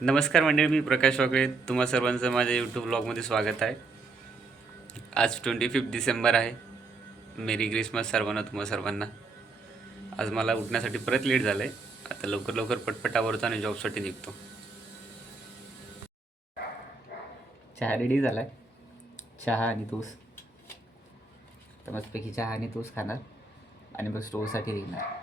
नमस्कार मंडळी, मी प्रकाश वाकळे. तुम्हा सर्वांचं माझ्या यूट्यूब ब्लॉगमध्ये स्वागत आहे. आज 25 डिसेंबर आहे. मेरी क्रिसमस सर्वांना, तुम्हा सर्वांना. आज मला उठण्यासाठी परत लेट झालं आहे. आता लवकर लवकर पटपट आवरतो आणि जॉबसाठी निघतो. चहा रेडी झाला आहे. चहा आणि टोस्ट. तर मस्तपैकी चहा आणि टोस्ट खाणार आणि मग स्टोअरसाठी निघणार.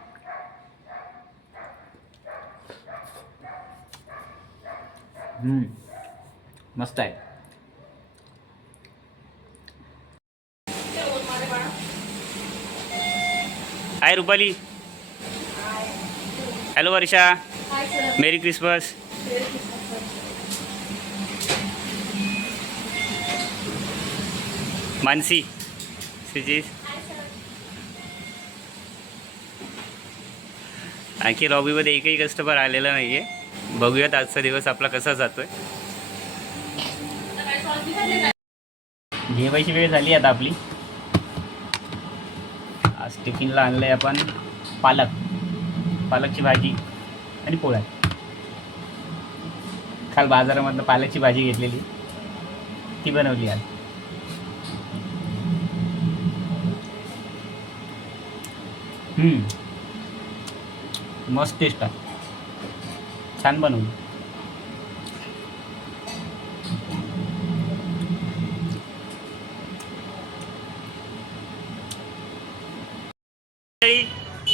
मस्त आहे. Hi Rupali. Hello Varsha. Merry Christmas. Mansi. सिजीस. आणखी लॉबीमध्ये एकही कस्टमर आलेला नाही आहे. बघूयात आजचा दिवस आपला कसा जातोय. जेवायची वेळ झाली आता आपली. आज टिफिनला आणलं आहे आपण पालकची भाजी आणि पोळ्या. काल बाजारामधनं पालकची भाजी घेतलेली, ती बनवली आज. मस्त टेस्ट आहे. छान बनवली.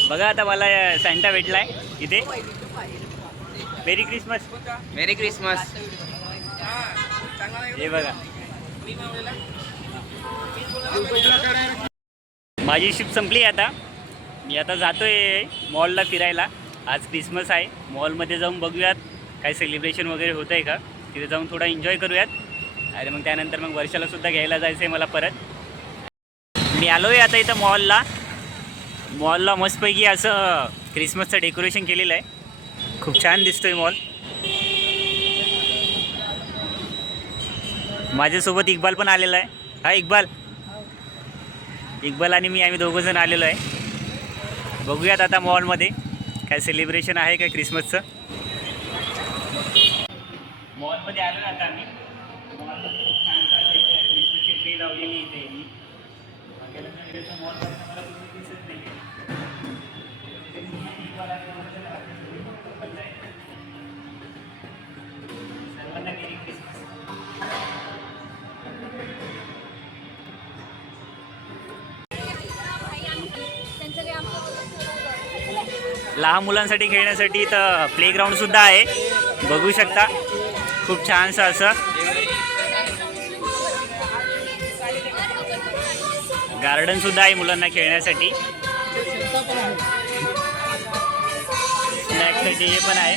बघा आता मला सॅन्टा भेटलाय इथे. मेरी क्रिसमस. मेरी क्रिसमस. हे बघा, माझी शिफ्ट संपली आता. मी आता जातोय मॉलला फिरायला. आज क्रिसमस आहे. मॉलमध्ये जाऊन बघूयात काय सेलिब्रेशन वगैरे होतं आहे का. तिथे जाऊन थोडा एन्जॉय करूयात आणि मग त्यानंतर मग वर्षाला सुद्धा घ्यायला जायचं आहे मला परत. मी आलो आहे आता इथं मॉलला मस्तपैकी असं क्रिसमसचं डेकोरेशन केलेलं आहे. खूप छान दिसतोय मॉल. माझ्यासोबत इक्बाल पण आलेला आहे. हा इक्बाल आणि मी, आम्ही दोघंजण आलेलो आहे. बघूयात आता मॉलमध्ये काय सेलिब्रेशन आहे काय क्रिसमसचं. मॉलमध्ये आलो ना आता आम्ही. मॉलमध्ये खूप छान क्रिसमसची ट्री लावलेली इथे. मॉलमध्ये मला कुठे दिसत नाही. सर्वांना मेरी क्रिसमस. लहान मुलांसाठी खेळण्यासाठी इथं प्लेग्राऊंड सुद्धा आहे. बघू शकता, खूप छानसं असं गार्डन सुद्धा आहे मुलांना खेळण्यासाठी. स्नॅक्ससाठी हे पण आहे.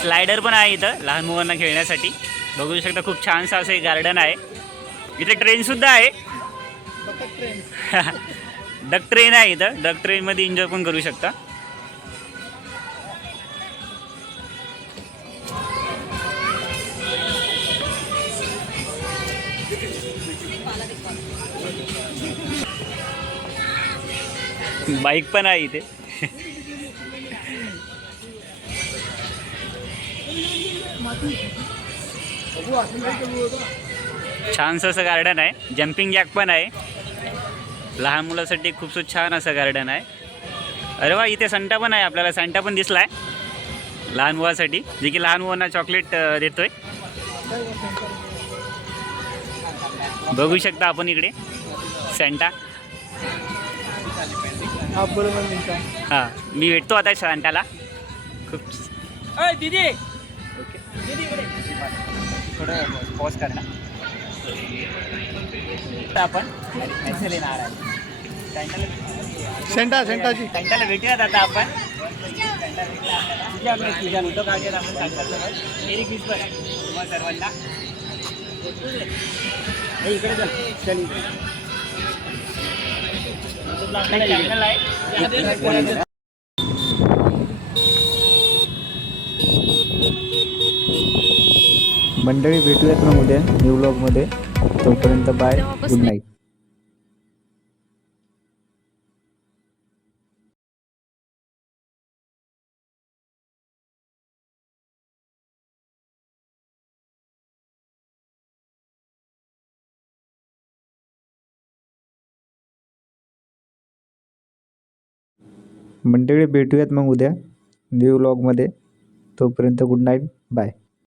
स्लायडर पण आहे इथं लहान मुलांना खेळण्यासाठी. बघू शकता, खूप छानसं असं एक गार्डन आहे. इथे ट्रेन सुद्धा आहे. डक ट्रेन आहे इथं. डक ट्रेनमध्ये एन्जॉय पण करू शकता. बाईक पण आहे इथे. छानसं असं गार्डन आहे. जम्पिंग जॅक पण आहे. लहान मुलासाठी खूप छान असं गार्डन आहे. अरे वा, इथे संटा पण आहे. आपल्याला संटा पण दिसला आहे लहान मुलासाठी, जे की लहान मुलांना चॉकलेट देतोय. बघू शकता आपण इकडे सॅन्टा. हां, मी भेटतो आता सॅन्टाला. खूप दीदी. ओके, थोडं पॉज करणार आपण. सॅन्टाला भेटूयात आता आपण. मेरी क्रिसमस तुम्हा सर्वांना. इकडे चल. चॅनल आहे. मंडळी, भेटूयात ना उद्या न्यू व्लॉगमध्ये. तोपर्यंत बाय, गुड नाईट. मंडळी भेटूयात मग उद्या न्यू व्लॉगमध्ये. तोपर्यंत गुड नाईट, बाय.